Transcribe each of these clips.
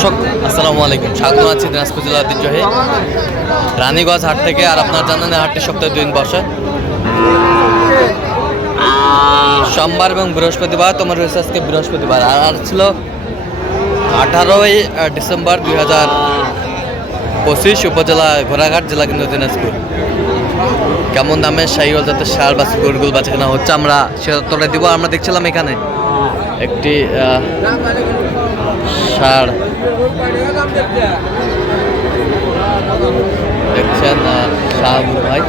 দর্শক আসসালামু আলাইকুম, স্বাগত আছি দিনাজপুর জেলার ঐতিহ্যবাহী রানীগঞ্জ হাট থেকে। আর আপনার জানেন হাটটি সপ্তাহে 2 দিন বসে, সোমবার এবং বৃহস্পতিবার। তোমার হয়েছে আজকে বৃহস্পতিবার। আর ছিল 18ই ডিসেম্বর 2025, উপজেলা ঘোড়াঘাট, জেলা কিন্তু দিনাজপুর। কেমন দামে শাহিওয়াল জাতের ষাঁড় বা গরুগুলো বাচ্চা কেনা হচ্ছে আমরা সেটা তোলে দিব। আমরা দেখছিলাম এখানে একটি ষাঁড় দেখছেন, শাহাবুর ভাই।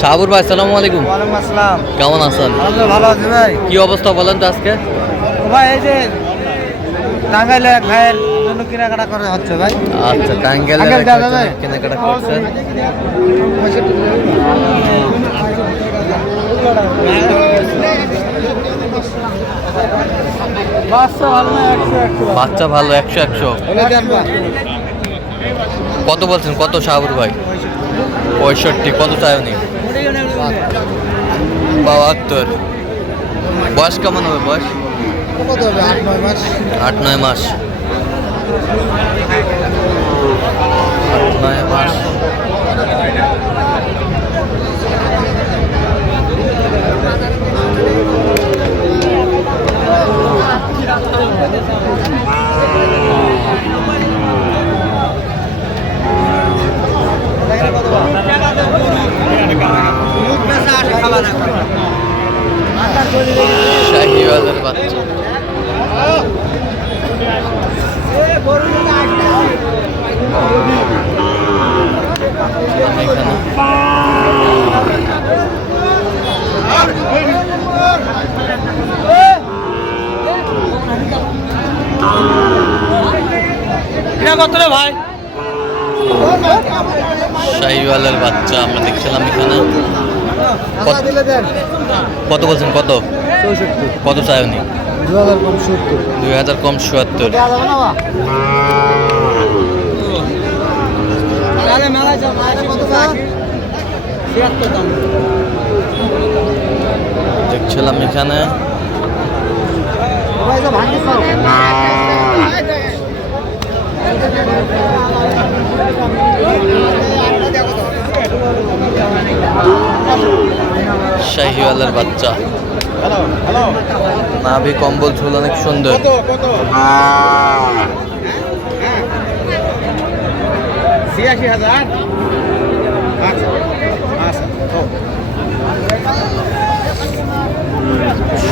শাহাবুর ভাই, আসসালামু আলাইকুম। ওয়ালাইকুম আসসালাম। কেমন আছেন? ভালো আছি ভাই। কি অবস্থা বলেন তো আজকে? ভাই এই যে টাঙ্গাইলে এক ভাইয়ের জন্য কেনাকাটা করে হচ্ছে ভাই। আচ্ছা, টাঙ্গাইলে কেনাকাটা করছেন। বাচ্চা ভালো 100-100। কত বলছেন? কত শাহাবুর ভাই? 65। কত চাই উনি? 72। বয়স কেমন হবে? বয়স 8-9 মাস। 8-9 মাস। শাহিওয়ালের বাচ্চা। ভাই শাহিওয়ালের বাচ্চা আমরা দেখছিলাম এখানে। কত বলছেন? কত কত চাই উনি? 2000 কম 70। দেখছিলাম এখানে শাহিওয়ালের বাচ্চা। নাভি কম্বল ঝুল অনেক সুন্দর।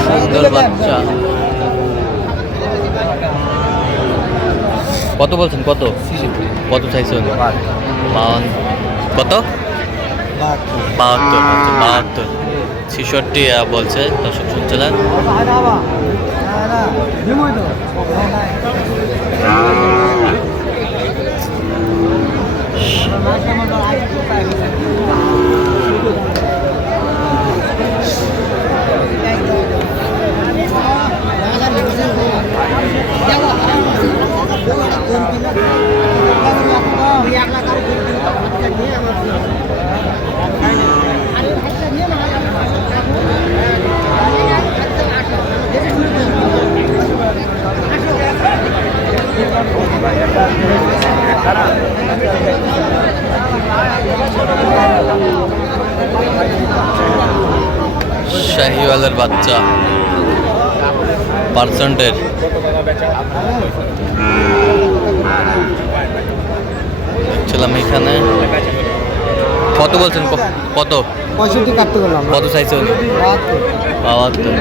সুন্দর বাচ্চা। কত বলছেন? কত কত চাইছেন? 52। কত? 72। আচ্ছা, 72। 66 বলছে। দর্শক শুনছিলেন। শাহিওয়ালের বাচ্চা পার্সেন্টের। দেখছিলাম এখানে। কত বলছেন? কত? 65 কাটতে গেলাম। কত চাইছে উনি? 72।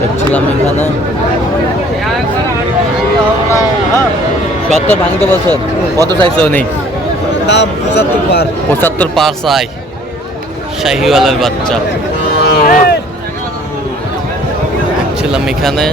দেখছিলাম এখানে 70 ভাঙতে বছর। কত চাইছে উনি? দাম 75 পার চাই। শাহিওয়ালের বাচ্চা। দেখছিলাম এখানে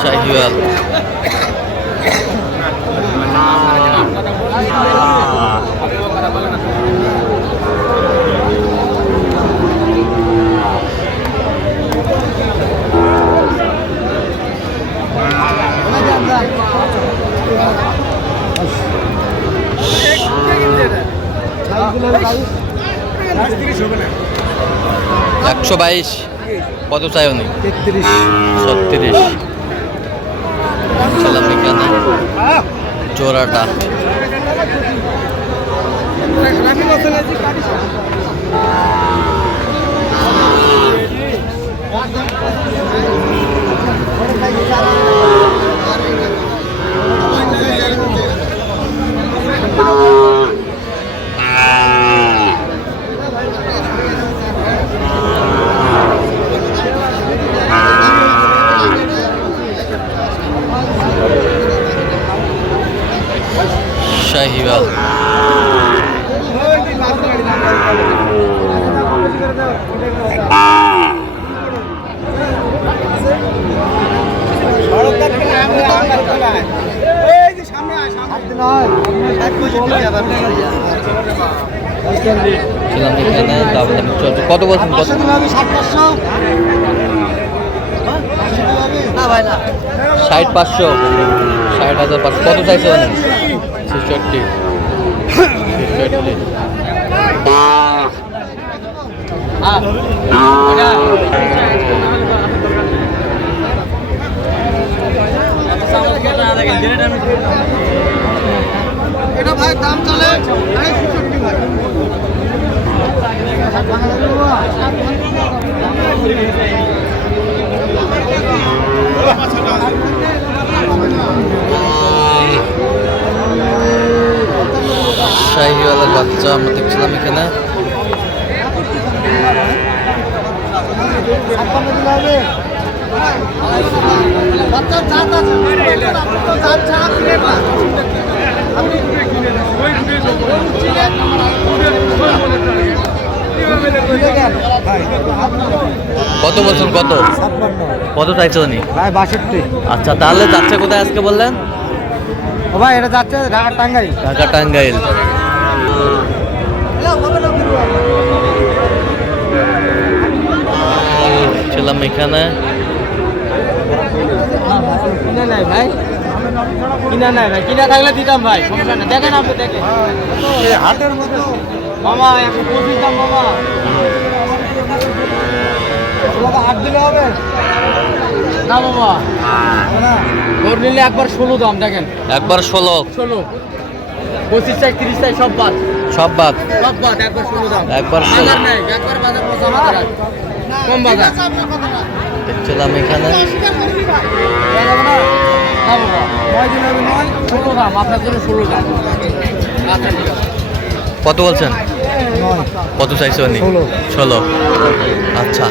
শাহিওয়াল একশো 22 কত চাই উনি 36 চলাম এখানে জোড়াটা শাহিওয়াল এখানে দাম চলছে কত বলছেন কত 60-500 60,500 কত চাইছে মানে 66 এটা ভাই দাম চলে 66 ভাই শাহিওয়ালের বাচ্চা আমরা দেখছিলাম এখানে কত বলছেন কত কত চাইছো উনি ভাই 62 আচ্ছা তাহলে যাচ্ছে কোথায় আজকে বললেন ও ভাই এটা যাচ্ছে ঢাকা টাঙ্গাইল ঢাকা টাঙ্গাইল ছিলাম এখানে কিনা নাই ভাই কিনা নাই ভাই কিনা থাকলে দিতাম ভাই সমস্যা নেই দেখেন আপনি দেখেন হাটের মতো মামা 125 দাম মামা হাট দিলে হবে না মামা ধর নিলে একবার 16 দাম দেখেন একবার 16 25 চাই 30 চাই সব বাদ একবার 16 দাম একবার 16 বাজার নেই একবার বাজার পয়সা আমাদের কম বাজার দেখছিলাম এখানে কত বলছেন কত চাইছে উনি 16 আচ্ছা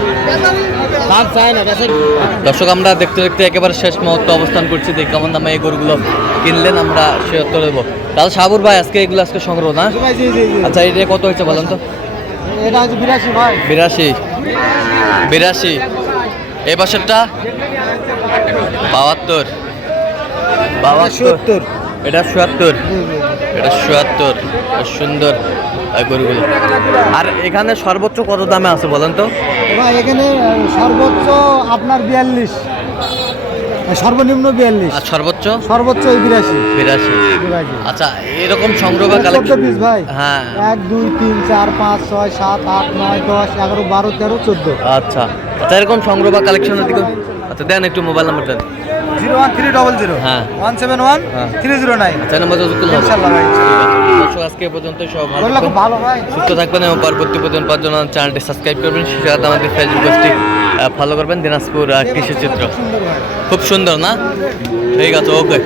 দর্শক আমরা দেখতে দেখতে একেবারে শেষ মুহূর্তে অবস্থান করছি দেখি কেমন দামে এই গরুগুলো কিনলেন আমরা সে উত্তর দেবো তাহলে সাবুর ভাই আজকে এগুলো আজকে সংগ্রহ না আচ্ছা এটা কত হয়েছে বলেন তো এটা হচ্ছে 82 ভাই 82 এই পাশেরটা 72 এটা 77 এটা 77 সুন্দর গরুগুলো আর এখানে সর্বোচ্চ কত দামে আছে বলেন তো ভাই এখানে সর্বোচ্চ আপনার 42 সর্বনিম্ন 42 আর সর্বোচ্চ সর্বোচ্চ 82 আচ্ছা এরকম সংগ্রহ বা কালেকশন ভাই হ্যাঁ 1 2 3 4 5 6 7 8 9 10 11 12 13 14 আচ্ছা আচ্ছা এরকম সংগ্রহ বা কালেকশনের দিকে আচ্ছা দেন একটু মোবাইল নাম্বার দেন 01300 হ্যাঁ 171 309 আচ্ছা নাম্বার যুক্ত হবে ইনশাআল্লাহ ভাই দর্শক আজকে পর্যন্ত সব ভালো বললা খুব ভালো ভাই সুস্থ থাকবেন এবং পরবর্তী পর্যন্ত পাওয়ার জন্য চ্যানেলটি সাবস্ক্রাইব করবেন সাথে আমাদের ফেসবুক পেজটি ফলো করবেন দিনাজপুর কৃষি চিত্র সুন্দর ভাই খুব সুন্দর না ঠিক আছে ওকে